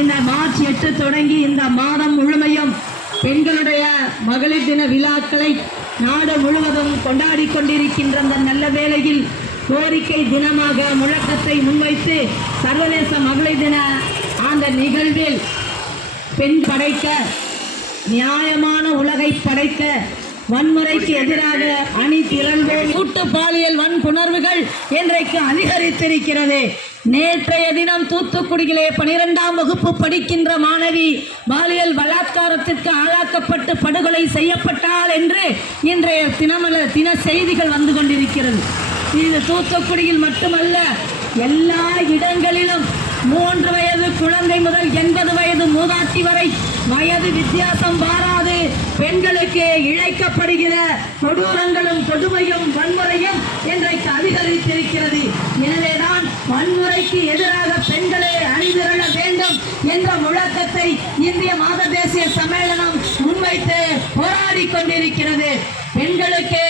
இந்த மார்ச் 8 தொடங்கி இந்த மாதம் முழுமையும் பெண்களுடைய மகளிர் தின விழாக்களை நாடு முழுவதும் கொண்டாடி கொண்டிருக்கின்ற அந்த நல்ல வேளையில் கோரிக்கை தினமாக முழக்கத்தை முன்வைத்து சர்வதேச மகளிர் தின அந்த நிகழ்வில் பெண் படைக்க, நியாயமான உலகை படைக்க, வன்முறைக்கு எதிராக அணி திரள்வோம். கூட்டு பாலியல் வன்புணர்வுகள் இன்றைக்கு அதிகரித்திருக்கிறது. நேற்றைய தினம் தூத்துக்குடியிலே 12ஆம் வகுப்பு படிக்கின்ற மாணவி பாலியல் பலாத்காரத்திற்கு ஆளாக்கப்பட்டு படுகொலை செய்யப்பட்டாள் என்று இன்றைய தின செய்திகள் வந்து கொண்டிருக்கிறது. இது தூத்துக்குடியில் மட்டுமல்ல, எல்லா இடங்களிலும் 3 வயது குழந்தை முதல் 80 வயது மூதாட்டி வரை வயது வித்தியாசம் பாராது பெண்களுக்கு இழைக்கப்படுகிற கொடூரங்களும் கொடுமையும் வன்முறையும் இன்றைக்கு அதிகரித்திருக்கிறது. எனவேதான் வன்முறைக்கு எதிராக பெண்களே அணிதிரள வேண்டும் என்ற முழக்கத்தை இந்திய மாத தேசிய சம்மேளனம் முன்வைத்து போராடி கொண்டிருக்கிறது. பெண்களுக்கு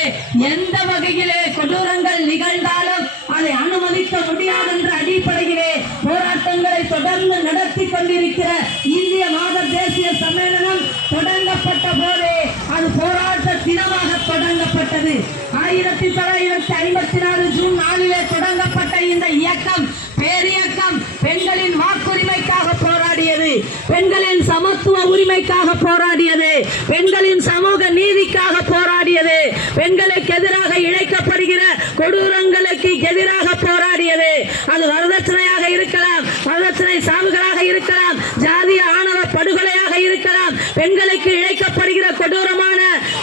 எந்த வகையிலே கொடூரங்கள் நிகழ்ந்தாலும் அதை அனுமதிக்க முடியாது என்ற அடிப்படையிலே போராட்டங்களை தொடர்ந்து நடத்தி கொண்டிருக்கிற இந்திய மாத தேசிய சம்மேளனம் தொடங்கப்பட்ட போதே அது போராட்ட தினமாக தொடங்கப்பட்டது. 1954 ஜூன் 4 தொடங்கப்பட்ட இந்த இயக்கம் பேரியக்கம் பெண்களின் வாக்குரிமைக்காக போராடியது, பெண்களின் சமத்துவ உரிமைக்காக போராடியது, பெண்களின் சமூக நீதிக்காக போராடியது, பெண்களுக்கு எதிராக இழைக்கப்படுகிற கொடூரங்களுக்கு எதிராக போராடியது. அது வரதட்சணையாக இருக்கலாம், வரதட்சணை சாவுகளாக இருக்கலாம், ஜாதிய ஆணவ படுகொலையாக இருக்கலாம், பெண்களுக்கு இழைக்கப்படுகிற கொடூரமான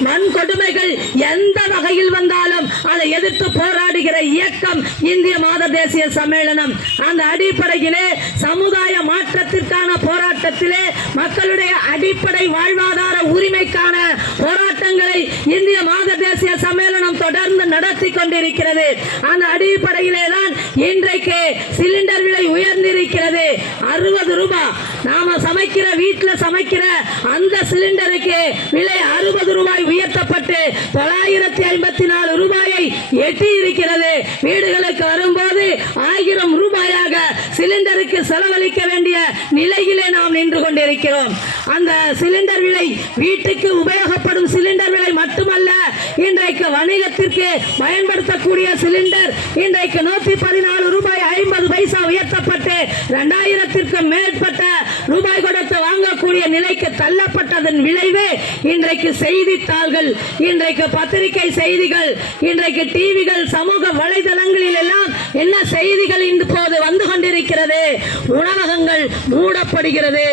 வன்கொடுமைகள் எந்த வகையில் வந்தாலும் அதை எதிர்த்து போராடுகிற இயக்கம் இந்திய மாத தேசிய சம்மேளனம். அந்த அடிப்படையிலே சமுதாய மாற்றத்திற்கான போராட்டத்திலே மக்களுடைய அடிப்படை வாழ்வாதார உரிமைக்கான போராட்டங்களை இந்திய மாத தேசிய சம்மேளனம் தொடர்ந்து நடத்தி கொண்டிருக்கிறது. அந்த அடிப்படையிலே தான் இன்றைக்கு சிலிண்டர் விலை உயர்ந்திருக்கிறது. 60 ரூபாய். நாம சமைக்கிற வீட்டில் சமைக்கிற அந்த சிலிண்டருக்கு விலை 60 ரூபாய் உயர்த்தப்பட்டு 954 ரூபாயை எட்டி இருக்கிறது. வீடுகளுக்கு வரும்போது 1000 ரூபாயாக சிலிண்டருக்கு செலவழிக்க வேண்டிய நிலையிலே நாம் நின்று கொண்டிருக்கிறோம். அந்த சிலிண்டர் விலை வீட்டுக்கு உபயோகப்படும் சிலிண்டர் விலை மட்டுமல்ல, இன்றைக்கு வணிகத்திற்கு பயன்படுத்தக்கூடிய சிலிண்டர் இன்றைக்கு 114 ரூபாய் 50 பைசா உயர்த்தப்பட்டு 2000ற்கு மேற்பட்ட ரூபாய் கொடுத்து வாங்கக்கூடிய நிலைக்கு தள்ளப்பட்டதன் விளைவு இன்றைக்கு செய்தித்தாள்கள், இன்றைக்கு பத்திரிகை செய்திகள், இன்றைக்கு டிவிகள், சமூக வலைதளங்களில் எல்லாம் என்ன செய்திகள் இப்போது வந்து கொண்டிருக்கிறது? உணவகங்கள் மூடப்படுகிறது,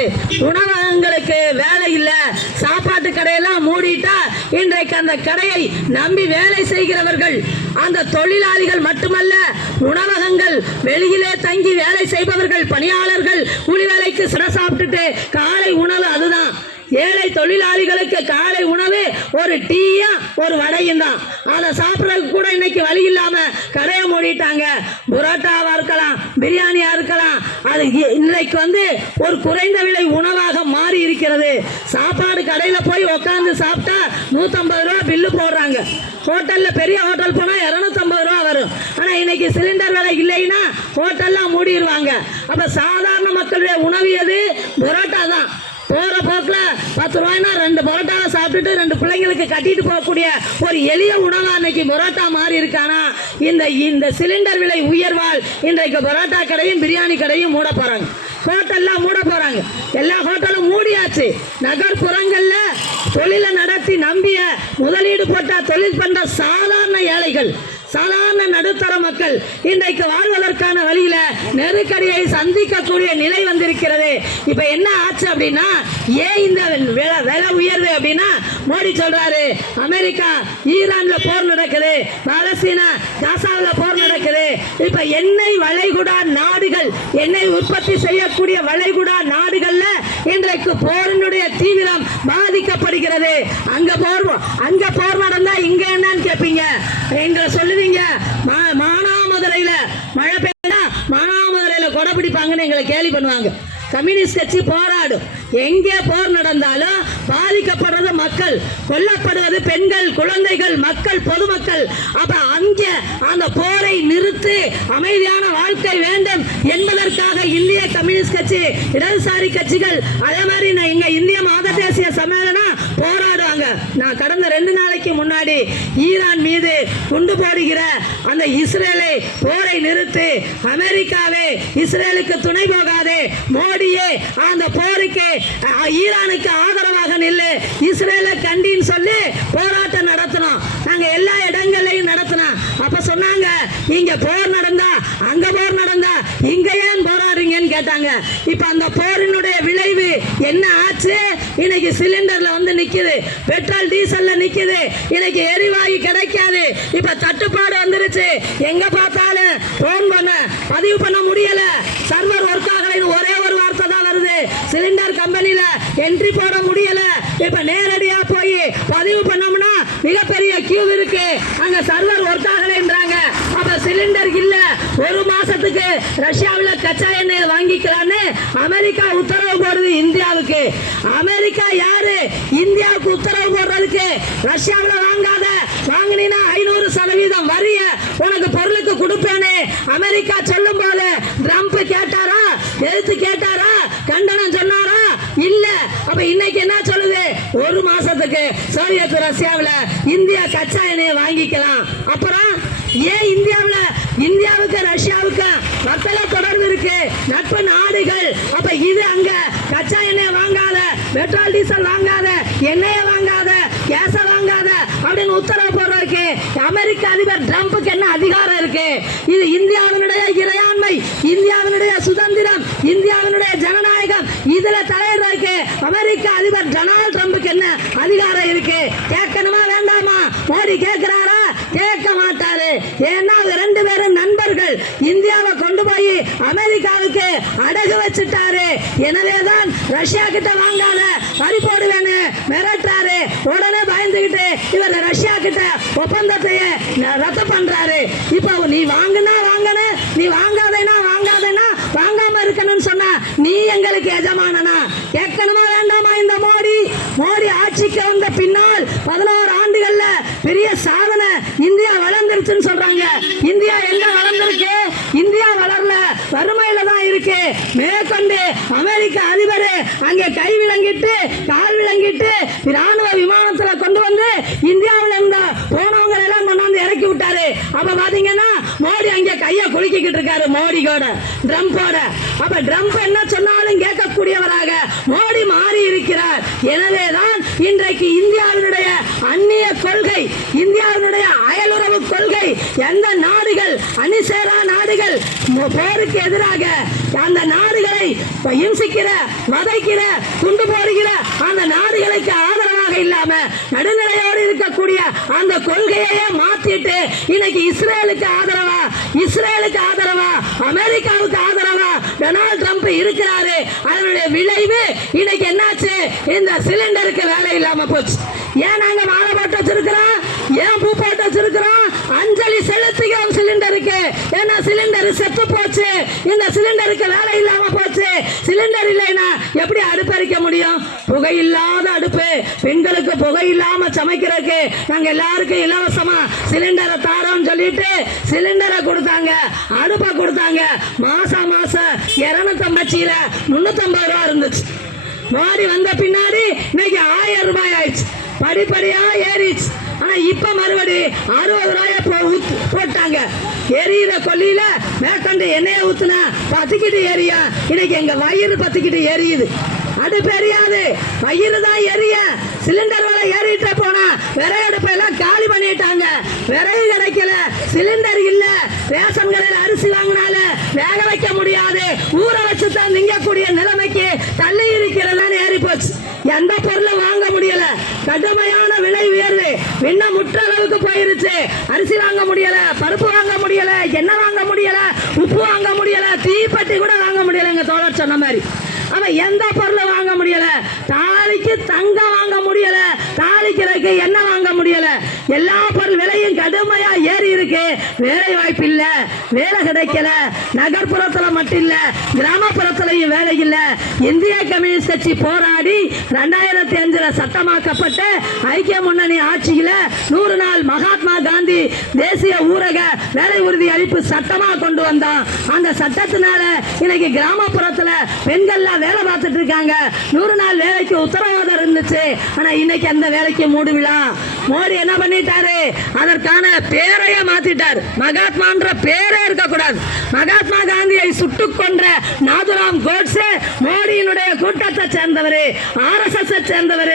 உணவகங்களுக்கு வேலை இல்லை, சாப்பாட்டு கடையெல்லாம் மூடிட்டா இன்றைக்கு அந்த கடையை நம்பி வேலை செய்கிறவர்கள், அந்த தொழிலாளிகள் மட்டுமல்ல, உணவகங்கள் வெளியிலே தங்கி வேலை செய்பவர்கள், பணியாளர்கள் கூலி வேலைக்கு சாப்பிட்டுட்டு காலை உணவு அதுதான். ஏழை தொழிலாளிகளுக்கு காலை உணவு ஒரு டீயும் ஒரு வடையும் தான். அதை சாப்பிட்றதுக்கு கூட இன்னைக்கு வழி இல்லாம கடையை மூடிட்டாங்க. புரோட்டாவா இருக்கலாம், பிரியாணியா இருக்கலாம், அது இன்னைக்கு ஒரு குறைந்த விலை உணவாக மாறி இருக்கிறது. சாப்பாடு கடையில் போய் உட்காந்து சாப்பிட்டா 150 ரூபா பில்லு போடுறாங்க. ஹோட்டல்ல பெரிய ஹோட்டல் போனா 250 ரூபா வரும். ஆனா இன்னைக்கு சிலிண்டர் விலை இல்லைன்னா ஹோட்டல்லாம் மூடிடுவாங்க. அப்ப சாதாரண மக்களுடைய உணவு எது? புரோட்டா தான். போற போக்கில் 10 ரூபாய்னா 2 பரோட்டாவை சாப்பிட்டுட்டு 2 பிள்ளைங்களுக்கு கட்டிட்டு போகக்கூடிய ஒரு எளிய உணவா இன்னைக்கு பரோட்டா மாறி இருக்கானா? இந்த சிலிண்டர் விலை உயர்வால் இன்றைக்கு பரோட்டா கடையும் பிரியாணி கடையும் மூட போறாங்க, ஹோட்டல்லாம் மூட போறாங்க. எல்லா ஹோட்டலும் மூடியாச்சு. நகர்ப்புறங்கள்ல தொழிலை நடத்தி நம்பிய முதலீடு போட்ட தொழில் பண்ற சாதாரண ஏழைகள், சாதாரண நடுத்தர மக்கள் இன்றைக்கு வாழ்வதற்கான வழியில நெருக்கடியை சந்திக்கக்கூடிய நிலை வந்திருக்கிறது. இப்ப என்ன ஆச்சு அப்படின்னா, ஏன் இந்த விலை உயர்வு அப்படின்னா, மோடி சொல்றாரு அமெரிக்கா ஈரான்ல போர் நடக்குது, பாலஸ்தீனா காசாவில் போர் நடக்குது. இப்ப எண்ணெய் வளைகுடா நாடுகள், எண்ணெய் உற்பத்தி செய்யக்கூடிய வளைகுடா நாடுகள்ல இன்றைக்கு போரினுடைய தீவிரம் பாதிக்கப்படுகிறது. அங்க போர் நடந்தா இங்க என்னன்னு கேட்பீங்க என்று சொல்லுவீங்க. மானாமதுரையில மழை பெய்யா மானாமதுரையில கொடை பிடிப்பாங்கன்னு எங்களை கேலி பண்ணுவாங்க. கம்யூனிஸ்ட் கட்சி போராடும். எங்கே போர் நடந்தாலும் பாதிக்கப்படுறது மக்கள், கொல்லப்படுவது பெண்கள், குழந்தைகள், மக்கள், பொதுமக்கள். அப்ப அங்கே அந்த போரை நிறுத்தி அமைதியான வாழ்க்கை வேண்டும் என்பதற்காக இந்திய கம்யூனிஸ்ட் கட்சி, இடதுசாரி கட்சிகள், அதே மாதிரி இங்க இந்திய மாத தேசிய சம்மேளனம் போராடுவாங்க. நான் கடந்த 2 நாளைக்கு முன்னாடி ஈரான் மீது குண்டு போடுகிற அந்த இஸ்ரேலை போரை நிறுத்தி, அமெரிக்காவே இஸ்ரேலுக்கு துணை போகாதே, மோடியே அந்த போருக்கு ஈரானுக்கு ஆதரவாக நில்லு, இஸ்ரேலை கண்டின்னு சொல்லி போராட்டம் நடத்தினோம். நாங்க எல்லா இடங்களையும் நடத்தினோம். அப்ப சொன்னாங்க, இங்க போர் நடந்தா, அங்க போர் நடந்தா, இங்க ஏன் போராடுறீங்கன்னு கேட்டாங்க. இப்ப அந்த போரினுடைய விளைவு என்ன ஆச்சு? இன்னைக்கு சிலிண்டர்ல வந்து நிக்குது, பெட்ரோல் டீசல்ல நிக்குது, இன்னைக்கு எரிவாயு கிடைக்காது. இப்ப தட்டுப்பாடு வந்துருச்சு. எங்க பார்த்தாலும் போன் பண்ண பதிவு பண்ண முடியல, சர்வர் ஒர்க் ஆகலைன்னு ஒரே ஒரு வார்த்தை தான் வருது. சிலிண்டர் கம்பெனில என்ட்ரி போட முடியல. இப்ப நேரடியா போய் பதிவு பண்ணோம்னா மிகப்பெரிய கியூ இருக்கு, அங்க சர்வர் ஒர்க் ஆகலைன்றாங்க. அப்ப சிலிண்டர் இல்ல, 1 மாசத்துக்கு ரஷ்யாவுல கச்சா எண்ணெய் வாங்கிக்கலான்னு அமெரிக்கா உத்தரவு போடுது இந்தியாவுக்கு. அமெரிக்கா யாரு? இந்தியாவுக்கு உத்தரவு போடுறதுக்கு. ரஷ்யாவுல வாங்காத, வாங்கினா 500% வரிய உனக்கு பொருளுக்கு கொடுப்பேன்னு அமெரிக்கா சொல்லும் போது ட்ரம்ப் கேட்டாரா? எதிர்த்து கேட்டாரா? கண்டனம் சொன்னாரா? இல்ல. அப்ப இன்னைக்கு என்ன சொல்லுது? 1 மாசத்துக்கு சோவியத் ரஷ்யாவுல இந்தியா கச்சா எண்ணெயை வாங்கிக்கலாம். அப்புறம் ஏன் இந்தியாவுக்கு ரஷ்யாவுக்கு வர்த்தக தொடர்பு இருக்கு, நட்பு நாடுகள். அப்ப இது அங்க கச்சா எண்ணெய் வாங்காத, பெட்ரோல் டீசல் வாங்காத, எண்ணெயை வாங்காத, கேஸ வாங்காத அப்படின்னு உத்தரவு போடுறதுக்கு அமெரிக்க அதிபர் ட்ரம்புக்கு என்ன அதிகாரம் இருக்கு? இது இந்தியாவினுடைய இறையாண்மை, இந்தியாவினுடைய சுதந்திரம், இந்தியாவினுடைய ஜனநாயகம். இதுல தலையிடுறதுக்கு அமெரிக்க அதிபர் டொனால்ட் ட்ரம்புக்கு என்ன அதிகாரம் இருக்கு? கேட்கணுமா வேண்டாமா? மோடி கேட்கிறாரா? கேட்க மாட்டாரு. ஏன்னா 2 பேரும் நண்பர்கள். இந்தியாவை கொண்டு போய் அமெரிக்காவுக்கு அடகு வச்சுட்டாரு. எனவேதான் ரஷ்யா கிட்ட வாங்காத, வரி போடுவேன்னு மிரட்டாரு. உடனே பயந்துகிட்டு இவர் ரஷ்யா கிட்ட ஒப்பந்தத்தை ரத்து பண்றாரு. இப்போ நீ வாங்கினா வாங்கணும், நீ வாங்காதேனா வாங்காதேனா, வாங்காம இருக்கணும்னு சொன்னா நீ எங்களுக்கு எஜமானனா? கேட்கணுமா வேண்டாமா? இந்த மோடி ஆட்சிக்கு வந்த பின்னால் 11 ஆண்டுகள்ல பெரிய சாதனை இந்தியா வளர்ந்துருச்சுன்னு சொல்றாங்க. இந்தியா எங்க வளர்ந்திருக்கு? இந்தியா வளரல, வறுமையில தான் இருக்கு. மேற்கொண்டு அமெரிக்க அதிபர் அங்கே கை விளங்கிட்டு, கால் விளங்கிட்டு, ராணுவ விமானத்துல கொண்டு வந்து இந்தியாவில் இருந்த போனவங்க எல்லாம் கொண்டாந்து இறக்கி விட்டாரு. அப்ப பாத்தீங்கன்னா மோடி அங்கே கைய குலுக்கிட்டு இருக்காரு, மோடியோட ட்ரம்போட. அப்ப ட்ரம்ப் என்ன சொன்னாலும் கேட்கக்கூடியவராக மோடி மாறி இருக்கிறார். எனவேதான் இன்றைக்கு இந்தியாவினுடைய அந்நிய கொள்கை, இந்தியாவினுடைய அயலுறவு கொள்கை, எந்த நாடுகள் அணிசேரா நாடுகள் போருக்கு எதிராக அந்த நாடுகளை இம்சிக்கிற, வதைக்கிற, குண்டு போடுகிற அந்த நாடுகளுக்கு ஆதரவாக இல்லாம நடுநிலையோடு இருக்கக்கூடிய அந்த கொள்கையே மாத்திட்டு இன்னைக்கு இஸ்ரேலுக்கு ஆதரவா, அமெரிக்காவுக்கு ஆதரவா டொனால்ட் ட்ரம்ப் இருக்கிறாரு. அதனுடைய விளைவு இன்னைக்கு என்னாச்சு? இந்த சிலிண்டருக்கு வேலை இல்லாம போச்சு. ஏன் நாங்க மாலை போட்டு வச்சிருக்கிறோம்? ஏன் பூ போட்டு வச்சிருக்கிறோம்? அஞ்சலி செலுத்துகிறோம் சிலிண்டருக்கு. ஏன்னா சிலிண்டர் செத்து போச்சு, இந்த சிலிண்டருக்கு வேலை இல்லாம போச்சு. சிலிண்டர் இல்லைன்னா எப்படி அடுப்பறிக்க முடியும்? புகை இல்லாத அடுப்பு, பெண்களுக்கு புகை இல்லாம சமைக்கிறதுக்கு நாங்க எல்லாருக்கும் இலவசமா சிலிண்டரை தாரோம் சொல்லிட்டு சிலிண்டரை கொடுத்தாங்க, அடுப்பை கொடுத்தாங்க. மாசம் 250 350 ரூபா இருந்துச்சு. மோடி வந்த பின்னாடி இன்னைக்கு 1000 ரூபாய் ஆயிடுச்சு. படிப்படியா ஏறிச்சு. ஆனா இப்ப மறுபடி 60 ரூபாய போட்டாங்க. எரியிற கொல்லியில மேற்கொண்டு எண்ணெய ஊத்துனா பத்திக்கிட்டு எரியா. இன்னைக்கு எங்க வயிறு பத்திக்கிட்டு எரியுது. அடுப்பு எரியாது, வயிறு தான் எரிய. சிலிண்டர் விலை ஏறிட்டு போனா விறகு அடுப்பை எல்லாம் காலி பண்ணிட்டாங்க. விறகு கிடைக்கல, சிலிண்டர் இல்ல. ரேஷன் கடையில் அரிசி வாங்கினால வேக வைக்க முடியாது, ஊற வச்சு தான் திங்கக்கூடிய நிலைமைக்கு தள்ளி இருக்கிறதான்னு ஏறி போச்சு. எந்த பொருளும் வாங்க முடியல. கடுமையான விலை உயர்வு விண்ண முற்ற அளவுக்கு போயிருச்சு. அரிசி வாங்க முடியல, பருப்பு வாங்க முடியல, எண்ணெய் வாங்க முடியல, உப்பு வாங்க முடியல, தீப்பெட்டி கூட வாங்க முடியல. எங்க தோழர் சொன்ன மாதிரி அவன் எந்த பொருளும் வாங்க முடியல. தாலிக்கு தங்கம் வாங்க முடியல, தாளிக்கிறதுக்கு எண்ணெய் வாங்க முடியல. எல்லா பொருள் விலையும் கடுமையா ஏறி இருக்கு. வேலை வாய்ப்பு இல்ல, வேலை கிடைக்கல. நகர்ப்புறத்துல மட்டும் இல்ல, கிராமப்புறத்திலையும் வேலை இல்லை. இந்திய கம்யூனிஸ்ட் கட்சி போராடி 2005 சட்டமாக்கப்பட்ட ஐக்கிய முன்னணி ஆட்சியில 100 நாள் மகாத்மா காந்தி தேசிய ஊரக வேலை உறுதி அளிப்பு சட்டமா கொண்டு வந்தான். அந்த சட்டத்தினால இன்னைக்கு கிராமப்புறத்துல பெண்கள்லாம் வேலை பார்த்துட்டு இருக்காங்க. 100 நாள் வேலைக்கு உத்தரவாதம் இருந்துச்சு. ஆனா இன்னைக்கு அந்த வேலைக்கு மூடுவிழா. மோடி என்ன பண்ணிட்டாரு? அதற்கான பேரையே மாத்திட்டார். மகாத்மான்ற பேரே இருக்கக்கூடாது. மகாத்மா காந்தியை சுட்டுக் கொன்ற நாதுராம் கோட்சே மோடியினுடைய கூட்டத்தை சேர்ந்தவர், RSS சேர்ந்தவர்.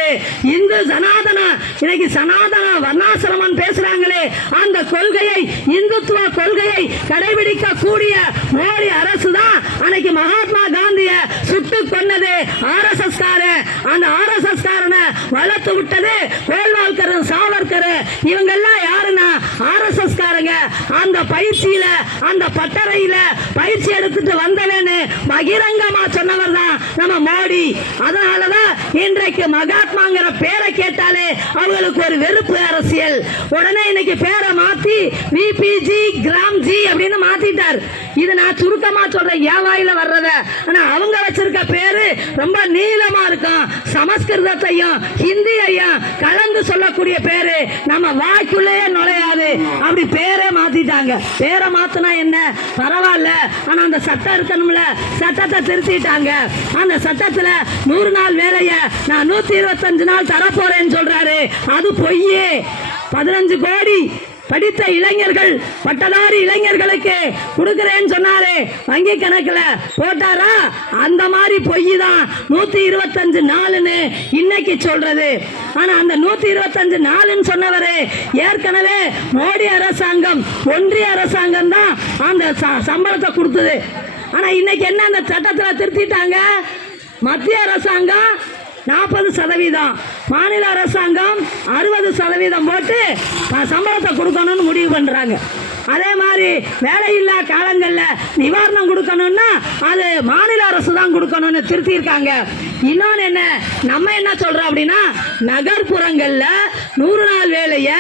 இந்து சனாதனா இன்னைக்கு சனாதன வர்ணாசிரமம் பேசுறாங்களே, அந்த கொள்கையை இந்துத்துவ கொள்கையை கடைபிடிக்க கூடிய மோடி அரசு தான் அன்னைக்கு மகாத்மா காந்திய சுட்டுக் கொன்னது RSS காரன். அந்த RSS காரனை வளர்த்து விட்டது கோல்வால்கர், சாவர்கர். இவங்க எல்லாம் யாருன்னா RSS காரங்க. அந்த பயிற்சியில அந்த பட்டறையில பயிற்சி எடுத்துட்டு வந்தவன்னு பகிரங்கமா சொன்னவர் தான் நம்ம மோடி. அதனாலதான் இன்றைக்கு மகாத்மாங்கிற பேரை கேட்டாலே அவங்களுக்கு ஒரு வெறுப்பு அரசியல். உடனே இன்னைக்கு பேரை மாத்தி VPG கிராம்ஜி அப்படின்னு மாத்திட்டார். இது நான் சுருக்கமா சொல்றேன், ஏவாயில வர்றத. ஆனா அவங்க வச்சிருக்க பேரு ரொம்ப நீளமா இருக்கும். சமஸ்கிருதத்தையும் ஹிந்தியையும் கலந்து சொல்லக்கூடிய பேரு நம்ம வாய்க்குள்ளேயே நுழையாது. அப்படி பேரே மாத்திட்டாங்க. பேரை மாத்தினா என்ன பரவாயில்ல, ஆனா அந்த சட்டம் இருக்கணும்ல, சட்டத்தை திருத்திட்டாங்க. அந்த சட்டத்துல 100 நாள் வேலைய நான் 125 நாள் தரப்போறேன்னு சொல்றாரு. அது பொய்யே. 15 கோடி படித்த இளைஞர்கள், பட்டதாரி இளைஞர்களுக்கு கொடுக்கிறேன்னு சொன்னாரு. வங்கி கணக்குல போட்டாரா? அந்த மாதிரி பொய் தான் 125 நாளுன்னு இன்னைக்கு சொல்றது. ஆனா அந்த 125 நாளுன்னு சொன்னவரு ஏற்கனவே மோடி அரசாங்கம், ஒன்றிய அரசாங்கம் தான் அந்த சம்பளத்தை கொடுத்தது. ஆனா இன்னைக்கு என்ன அந்த சட்டத்தில் திருத்திட்டாங்க. மத்திய அரசாங்கம் 40%, மாநில அரசாங்கம் 60% போட்டு சம்பளத்தை கொடுக்கணும்னு முடிவு பண்றாங்க. அதே மாதிரி வேலையில்லா காலங்களில் நிவாரணம் கொடுக்கணும்னா அது மாநில அரசு தான் கொடுக்கணும்னு திருத்தியிருக்காங்க. இன்னொன்று என்ன, நம்ம என்ன சொல்றோம் அப்படின்னா, நகர்ப்புறங்கள்ல 100 நாள் வேலையை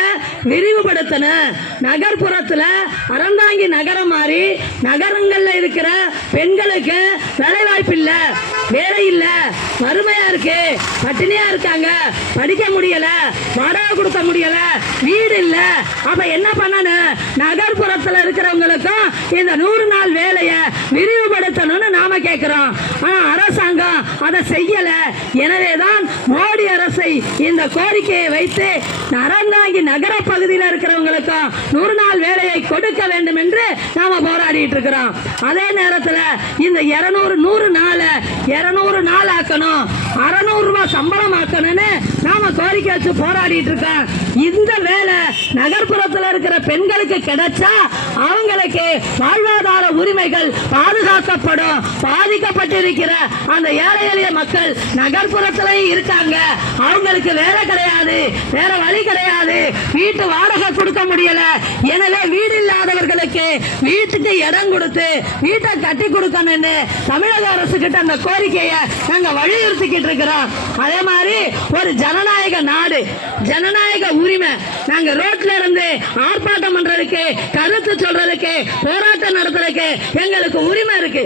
விரிவுபடுத்தணும். நகர்ப்புறத்தில் அறந்தாங்கி நகரம் மாதிரி நகரங்கள்ல இருக்கிற பெண்களுக்கு வேலை வாய்ப்பு இல்லை, வேலை இல்லை, வறுமையா இருக்கு, பட்டினியா இருக்காங்க, படிக்க முடியல, வாடகை கொடுக்க முடியல, வீடு இல்லை. அப்ப என்ன பண்ணணும்? நகர்ப்புறத்தில் இருக்கிறவங்களுக்கும் இந்த 100 நாள் வேலையை விரிவுபடுத்தணும்னு நாம கேட்கிறோம். ஆனா அரசாங்கம் அதை செய்யல. எனவேதான் மோடி அரசை இந்த கோரிக்கையை வைத்து அறந்தாங்கி நகர பகுதியில் இருக்கிறவங்களுக்கும் 100 நாள் வேலையை கொடுக்க வேண்டும் என்று நாம போராடிட்டு இருக்கிறோம். அதே நேரத்தில் இந்த 100 நாள் ஆக்கணும், 600 ரூபாய் சம்பளம் ஆக்கணும்னு நாம கோரிக்கை வச்சு போராடிட்டு இருக்கோம். இந்த வேலை நகர்ப்புறத்தில் இருக்கிற பெண்களுக்கு கிடைச்சா அவங்களுக்கு வாழ்வாதார உரிமைகள் பாதுகாக்கப்படும். பாதிக்கப்பட்டிருக்கிற அந்த ஏழை எளிய மக்கள் நகர்ப்புறத்திலேயே இருக்காங்க, அவங்களுக்கு வேலை கிடையாது, வேற வழி கிடையாது, வீட்டு வாடகை கொடுக்க முடியல. எனவே வீடு இல்லாதவர்களுக்கு வீட்டுக்கு இடம் கொடுத்து வீட்டை கட்டி கொடுக்கணும்னு தமிழக அரசு கிட்ட அந்த கோரிக்கையை நாங்க வலியுறுத்திக்கிட்டு இருக்கிறோம். அதே மாதிரி ஒரு ஜனநாயக நாடு, ஜனநாயக உரிமை. நாங்க ரோட்ல இருந்து ஆர்ப்பாட்டம் பண்றதுக்கு, கருத்து சொல்றதுக்கு, போராட்டம் நடத்துறதுக்கு எங்களுக்கு உரிமை இருக்கு.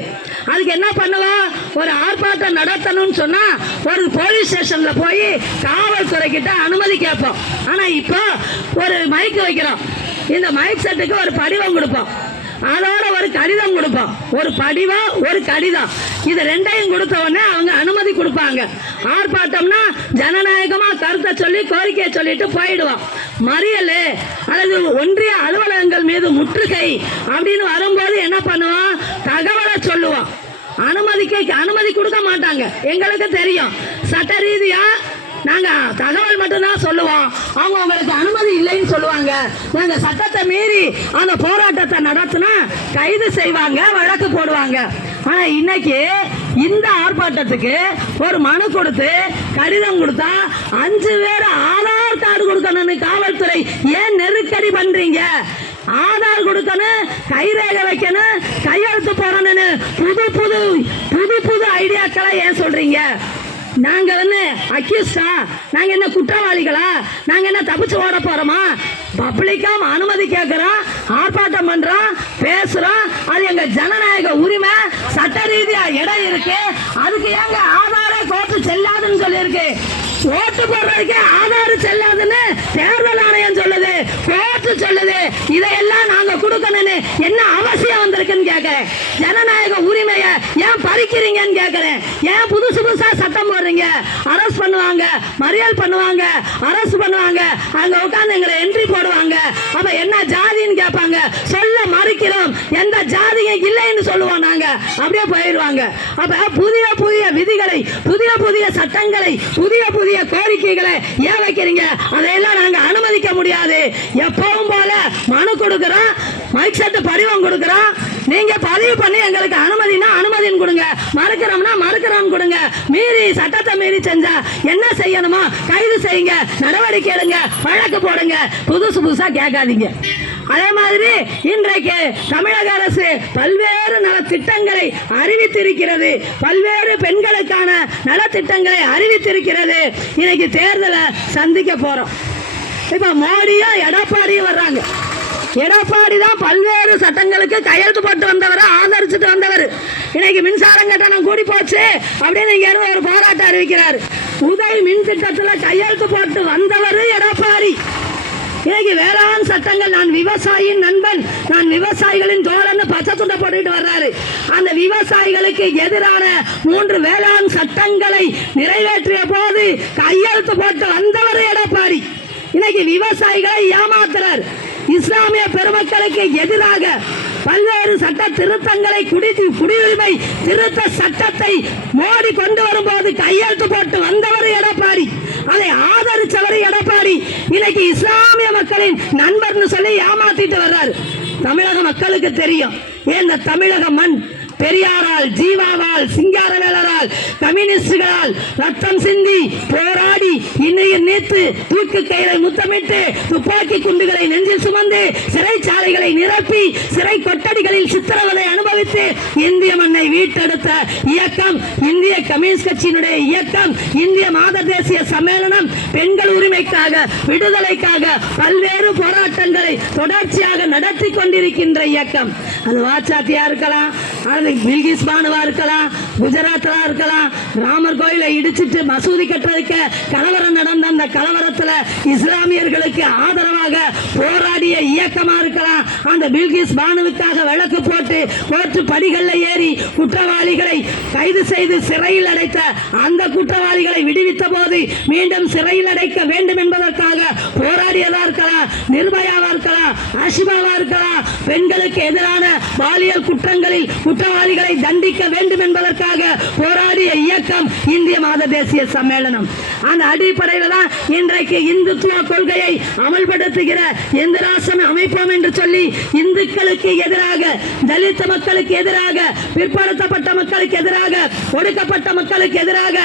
அதுக்கு என்ன பண்ணுவோம்? ஒரு ஆர்ப்பாட்டம் நடத்தணும்னு சொன்னா ஒரு போலீஸ் ஸ்டேஷன்ல போய் காவல்துறை கிட்ட அனுமதி கேட்போம். ஆனா இப்போ ஒரு மைக் வைக்கிறோம், இந்த மைக் செட்டுக்கு ஒரு படிவம் கொடுப்போம், அதோட ஒரு கடிதம் கொடுப்போம். ஒரு படிவம், ஒரு கடிதம், இது ரெண்டையும் கொடுத்த உடனே அவங்க அனுமதி கொடுப்பாங்க. ஆர்ப்பாட்டம்னா ஜனநாயகமா கருத்தை சொல்லி கோரிக்கையை சொல்லிட்டு போயிடுவோம். மறியல் அல்லது ஒன்றிய அலுவலகங்கள் மீது முற்றுகை அப்படின்னு வரும்போது என்ன பண்ணுவோம்? தகவலை சொல்லுவோம். அனுமதி கொடுக்க மாட்டாங்க, எங்களுக்கு தெரியும். சட்ட ரீதியா நாங்க தகவல் மட்டும்தான் சொல்லுவோம். அவங்க உங்களுக்கு அனுமதி இல்லைன்னு சொல்லுவாங்க. நாங்க சட்டத்தை மீறி அந்த போராட்டத்தை நடத்தினா கைது செய்வாங்க, வழக்கு போடுவாங்க. ஆனா இன்னைக்கு இந்த ஆர்ப்பாட்டத்துக்கு ஒரு மனு கொடுத்து கடிதம் கொடுத்தா 5 பேர் ஆதார் கார்டு கொடுக்கணும்னு காவல்துறை ஏன் நெருக்கடி பண்றீங்க? ஆதார் கொடுக்கணும், கைரேகை வைக்கணும், கையெழுத்து போடணும்னு புது புது ஐடியாக்களை ஏன் சொல்றீங்க? நாங்க அக்யூஸ்டா? நாங்க என்ன குற்றவாளிகளா? நாங்க என்ன தப்பிச்சு ஓட போறோமா? பப்ளிக்கா அனுமதி கேட்கிறோம், ஆர்ப்பாட்டம் பண்றோம், பேசுறோம். அது எங்க ஜனநாயக உரிமை. சட்ட ரீதியா இடம் இருக்கு. அதுக்கு ஏங்க ஆதார கோர்ட்டு செல்லாதுன்னு சொல்லியிருக்கு. ஓட்டு போடுறதுக்கு ஆதார் செல்லாதுன்னு தேர்தல் ஆணையம் சொல்லுது, கோர்ட்டு சொல்லுது. இதையெல்லாம் நாங்க கொடுக்கணும்னு என்ன அவசியம் வந்திருக்குன்னு கேட்கிறேன். ஜனநாயக உரிமையை ஏன் பறிக்கிறீங்கன்னு கேட்கிறேன். ஏன் புதுசு புதுசா சட்டம் போடுறீங்க? அரஸ்ட் பண்ணுவாங்க, மறியல் பண்ணுவாங்க, அரஸ்ட் பண்ணுவாங்க, அங்க உட்கார்ந்து எங்களை என்ட்ரி போடுவாங்க. அப்ப என்ன ஜாதின்னு கேட்பாங்க. சொல்ல மறுக்கிறோம், எந்த ஜாதியும் இல்லைன்னு சொல்லுவோம் நாங்க. அப்படியே போயிடுவாங்க. அப்ப புதிய புதிய விதிகளை, புதிய புதிய சட்டங்களை, புதிய புதிய கோரிக்கைகளை ஏன் வைக்கிறீங்க? அதையெல்லாம் நாங்க அனுமதிக்க முடியாது. எப்பவும் போல மனு கொடுக்கிறோம், மைக் செட் படிவம் கொடுக்கிறோம். நீங்க பதிவு பண்ணி எங்களுக்கு அனுமதினா அனுமதின்னு கொடுங்க, மறுக்கிறோம்னா மறுக்கிறோம் கொடுங்க. மீறி சட்டத்தை மீறி செஞ்சா என்ன செய்யணுமோ கைது செய்யுங்க, நடவடிக்கை எடுங்க, வழக்கு போடுங்க. புதுசு புதுசா கேட்காதீங்க. அதே மாதிரி இன்றைக்கு தமிழக அரசு பல்வேறு நலத்திட்டங்களை அறிவித்திருக்கிறது. பல்வேறு பெண்களுக்கான நலத்திட்டங்களை அறிவித்திருக்கிறது. இன்னைக்கு தேர்தலை சந்திக்க போறோம். இப்ப மோடியும் எடப்பாடியும் வர்றாங்க. எடப்பாடி தான் பல்வேறு சட்டங்களுக்கு கையெழுத்து போட்டு வந்தவர், ஆதரிச்சுட்டு வந்தவர். இன்னைக்கு மின்சாரம் கட்டணம் கூடி போச்சு அப்படின்னு இங்க இருந்து ஒரு போராட்டம் அறிவிக்கிறார். உதய் மின் திட்டத்தில் கையெழுத்து போட்டு வந்தவர் எடப்பாடி. இன்னைக்கு வேளாண் சட்டங்கள், நான் விவசாயியின் நண்பன், நான் விவசாயிகளின் தோழன்னு பச்சை துண்டை போட்டுட்டு வர்றாரு. அந்த விவசாயிகளுக்கு எதிரான 3 வேளாண் சட்டங்களை நிறைவேற்றிய போது கையெழுத்து போட்டு வந்தவர் எடப்பாடி. இன்னைக்கு விவசாயிகளை ஏமாத்துறார். இஸ்லாமிய பெருமக்களுக்கு எதிராக பல்வேறு சட்ட திருத்தங்களை, குடியுரிமை திருத்த சட்டத்தை மோடி கொண்டு வரும்போது கையெழுத்து போட்டு வந்தவர் எடப்பாடி. அதை ஆதரிச்சவர் எடப்பாடி. இன்னைக்கு இஸ்லாமிய மக்களின் நண்பர்னு சொல்லி ஏமாத்திட்டு வர்றாரு. தமிழக மக்களுக்கு தெரியும், இந்த தமிழக மண் பெரியாரால், ஜீவாவால், சிங்காரவேலரால், கம்யூனிஸ்டுகளால் ரத்தம் சிந்தி போராடி இன்னைக்கு நீத்து தூக்கு கயிறை முத்தமிட்டு துப்பாக்கி குண்டுகளை நெஞ்சில் சுமந்து சிறைச்சாலைகளை நிரப்பி சிறை கொட்டடிகளில் சித்திரவதை அனுபவித்து இந்திய மண்ணை வீட்டெடுத்த இயக்கம் இந்திய கம்யூனிஸ்ட் கட்சியினுடைய இயக்கம். இந்திய மாத தேசிய சம்மேளனம் பெண்கள் உரிமைக்காக, விடுதலைக்காக பல்வேறு போராட்டங்களை தொடர்ச்சியாக நடத்தி கொண்டிருக்கின்ற இயக்கம். அது வாச்சாத்தியா இருக்கலாம், பில்கிஸ் பானுவா இருக்கலாம், குஜராத்ல இருக்கலாம். ராமர் கோயிலை இடிச்சிட்டு மசூதி கட்டுறதுக்கு கலவரம் நடந்த அந்த கலவரத்தில் இஸ்லாமியர்களுக்கு ஆதரவாக போராடிய இயக்கமா இருக்கலாம். அந்த பில்கிஸ் பானுவுக்காக வழக்கு போட்டு கோர்ட்டு படிகளில் ஏறி குற்றவாளிகளை கைது செய்து சிறையில் அடைத்த அந்த குற்றவாளிகளை விடுவித்த போது மீண்டும் சிறையில் அடைக்க வேண்டும் என்பதற்காக போராடியதா இருக்கலாம். நிர்பயாவா இருக்கலாம், ஆஷிபாவா இருக்கலாம். பெண்களுக்கு எதிரான பாலியல் குற்றங்களில் குற்றவாளிகளை தண்டிக்க வேண்டும் என்பதற்காக போராடிய இயக்கம் இந்திய மாத தேசிய சம்மேளனம். அந்த அடிப்படையில் தான் இன்றைக்கு இந்துத்துவ கொள்கையை அமல்படுத்துகிற இந்திராசன அமைப்போம் என்று சொல்லி இந்துக்களுக்கு எதிராக, தலித் மக்களுக்கு எதிராக, பிற்படுத்தப்பட்ட மக்களுக்கு எதிராக, ஒடுக்கப்பட்ட மக்களுக்கு எதிராக,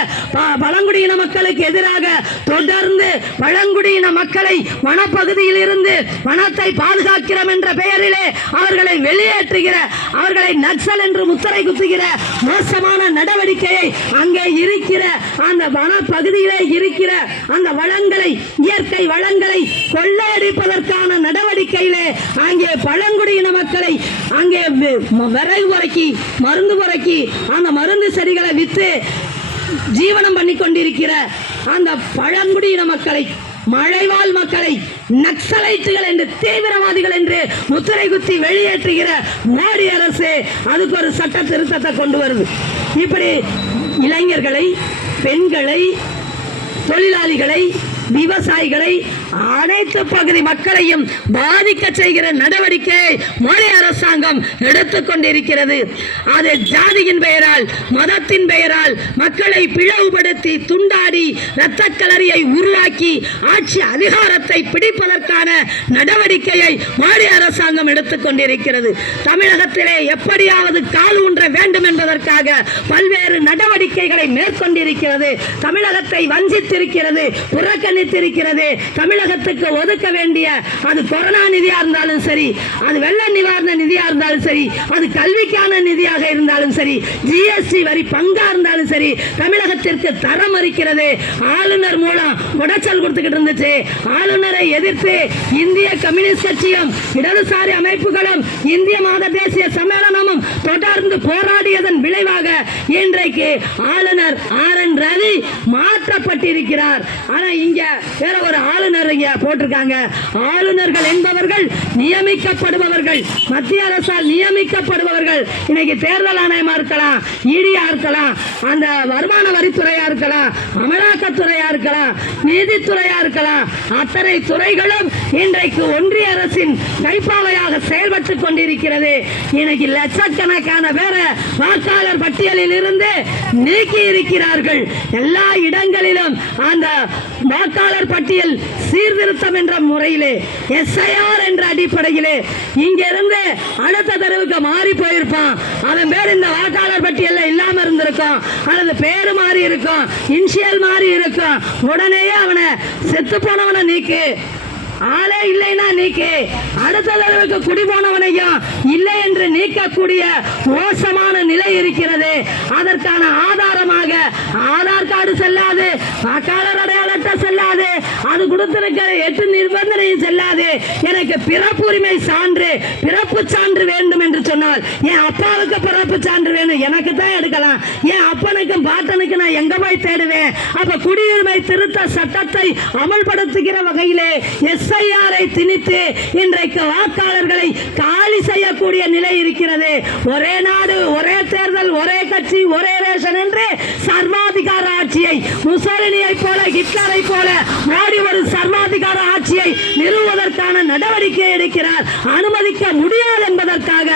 பழங்குடியின மக்களுக்கு எதிராக தொடர்ந்து பழங்குடியின மக்களை வனப்பகுதியில் இருந்து வனத்தை பாதுகாக்கிறோம் என்ற பெயரிலே அவர்களை வெளியேற்றுகிற, அவர்களை நக்சல் என்று முத்திரை குத்துகிற மோசமான நடவடிக்கையை அங்கே இருக்கிற அந்த வனப்பகுதியிலே இருக்கிற அந்த வளங்களை, இயற்கை வளங்களை கொள்ளையடிப்பதற்கான நடவடிக்கையிலே அங்கே பழங்குடியின மக்களை அங்கே விறகு புறக்கி, மருந்து புறக்கி, அந்த மருந்து செடிகளை வித்து ஜீவனம் பண்ணி கொண்டிருக்கிற அந்த பழங்குடியின மக்களை, மலைவாழ் மக்களை நக்சலைட்டுகள் என்று, தீவிரவாதிகள் என்று முத்திரை குத்தி வெளியேற்றுகிற மோடி அரசு அதுக்கு ஒரு சட்ட திருத்தத்தை கொண்டு வருது. இப்படி இளைஞர்களை, பெண்களை, தொழிலாளிகளை, விவசாயிகளை, அனைத்து பகுதி மக்களையும் பாதிக்க செய்கிற நடவடிக்கை மோடி அரசாங்கம் எடுத்துக்கொண்டிருக்கிறது. அது ஜாதியின் பெயரால், மதத்தின் பெயரால் மக்களை பிளவுபடுத்தி துண்டாடி இரத்த களரியை உருவாக்கி ஆட்சி அதிகாரத்தை பிடிப்பதற்கான நடவடிக்கையை மோடி அரசாங்கம் எடுத்துக்கொண்டிருக்கிறது. தமிழகத்திலே எப்படியாவது கால் ஊன்ற வேண்டும் என்பதற்காக பல்வேறு நடவடிக்கைகளை மேற்கொண்டிருக்கிறது. தமிழகத்தை வஞ்சித்திருக்கிறது, புறக்கணித்திருக்கிறது. தமிழகத்துக்கு ஒதுக்க வேண்டிய, அது கொரோனா நிதியா இருந்தாலும் சரி, அது வெள்ள நிவாரண நிதியா இருந்தாலும் சரி, அது கல்விக்கான நிதியாக இருந்தாலும் சரி, ஜிஎஸ்டி வரி பங்கா இருந்தாலும் சரி, தமிழகத்திற்கு தரம் மறுக்கிறது. ஆளுநர் மூலம் உடைச்சல் கொடுத்துக்கிட்டு இருந்துச்சு. ஆளுநரை எதிர்த்து இந்திய கம்யூனிஸ்ட் கட்சியும் இடதுசாரி அமைப்புகளும் இந்திய மாத தேசிய சம்மேளனமும் தொடர்ந்து போராடியதன் விளைவாக இன்றைக்கு ஆளுநர் RN ரவி மாற்றப்பட்டிருக்கிறார். ஆனா இங்க வேற ஒரு ஆளுநர் இங்க போட்டிருக்காங்க. ஆளுநர்கள் என்பவர்கள் நியமிக்கப்படுபவர்கள், மத்திய அரசால் நியமிக்கப்படுபவர்கள். இன்னைக்கு தேர்தல் ஆணையமா இருக்கலாம், ஈடியா இருக்கலாம், அந்த வருமான வரித்துறையா இருக்கலாம், அமலாக்கத்துறையா இருக்கலாம், நீதித்துறையா இருக்கலாம். அத்தனை துறைகளும் இன்றைக்கு ஒன்றிய அரசின் கைப்பாவையாக செயல்பட்டுக் கொண்டிருக்கிறது. இன்னைக்கு லட்சக்கணக்கான பேர வாக்காளர் பட்டியலில் இருந்து நீக்கி இருக்கிறார்கள். எல்லா இடங்களிலும் அந்த வாக்காளர் பட்டியல் சீர்திருத்தம் என்ற முறையிலே SIR என்ற அடிப்படையிலே இங்கிருந்து அடுத்த தெருவுக்கு மாறி போயிருப்பான். அவன் பேர் இந்த வாக்காளர் பட்டியல்ல இல்லாம இருந்திருக்கும், அல்லது பேரு மாறி இருக்கும், இன்சியல் மாறி இருக்கும். உடனேயே அவனை செத்து போனவனை நீக்கு, ஆளே இல்லைன்னா நீக்கி, அடுத்த தடவைக்கு குடி போனவனையும் இல்லை என்று நீக்கக்கூடிய மோசமான நிலை இருக்கிறது. அதற்கான ஆதாரமாக ஆதார் கார்டு செல்லாது, வாக்காளர் அடையாள அட்டை செல்லாது, அது கொடுத்திருக்கிற 8 நிபந்தனையும் செல்லாது. எனக்கு பிறப்பு உரிமை சான்று, பிறப்பு சான்று வேண்டும் என்று சொன்னால் என் அப்பாவுக்கு பிறப்பு சான்று வேணும், எனக்கு தான் எடுக்கலாம். என் அப்பனுக்கும் பாட்டனுக்கு நான் எங்க போய் தேடுவேன்? அப்ப குடியுரிமை திருத்த சட்டத்தை அமல்படுத்துகிற வகையிலே SIR-ஐ திணித்து இன்றைக்கு வாக்காளர்களை காலி செய்யக்கூடிய நிலை இருக்கிறது. ஒரே நாடு, ஒரே தேர்தல், ஒரே கட்சி, ஒரே ரேஷன் என்று சர்வாதிகார ஆட்சியை, முசோலினியை போல, ஹிட்லரை போல மோடி ஒரு சர்வாதிகார ஆட்சியை நிறுவுவதற்கான நடவடிக்கை எடுக்கிறார். அனுமதிக்க முடியாது என்பதற்காக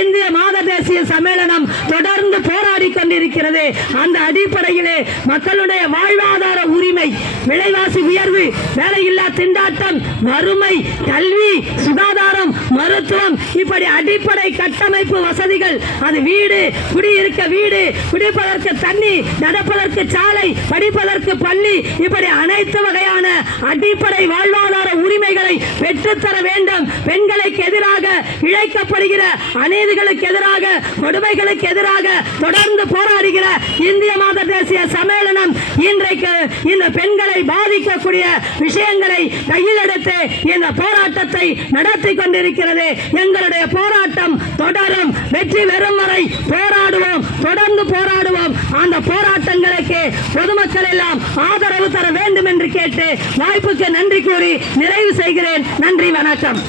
இந்திய மாத தேசிய சம்மேளனம் தொடர்ந்து போராடி கொண்டிருக்கிறது. அந்த அடிப்படையிலே மக்களுடைய வாழ்வாதார உரிமை, விலைவாசி உயர்வு, வேலையில்லா திண்டாட்டம், வறுமை, கல்வி, சுகாதாரம், மருத்துவம், இப்படி அடிப்படை கட்டமைப்பு வசதிகள், அது வீடு, குடியிருக்க வீடு, குடிப்பதற்கு தண்ணி, நடப்பதற்கு சாலை, படிப்பதற்கு பள்ளி, இப்படி அனைத்து வகையான அடிப்படை வாழ்வாதார உரிமைகளை பெற்றுத்தர வேண்டும். பெண்களுக்கு எதிராக இழைக்கப்படுகிற அநீதிகளுக்கு எதிராக, கொடுமைகளுக்கு எதிராக தொடர்ந்து போராடுகிற இந்திய மாத தேசிய சம்மேளனம் இன்றைக்கு இந்த பெண்களை பாதிக்கக்கூடிய விஷயங்களை கையில் எடுத்து இந்த போராட்டத்தை நடத்தி கொண்டிருக்கிறது. எங்களுடைய போராட்டம் தொடரும், வெற்றி பெறும் வரை போராடுவோம், தொடர்ந்து போராடுவோம். அந்த போராட்டங்களுக்கு பொதுமக்கள் எல்லாம் ஆதரவு தர வேண்டும் என்று கேட்டு வாய்ப்புக்கு நன்றி கூறி நிறைவு செய்கிறேன். நன்றி, வணக்கம்.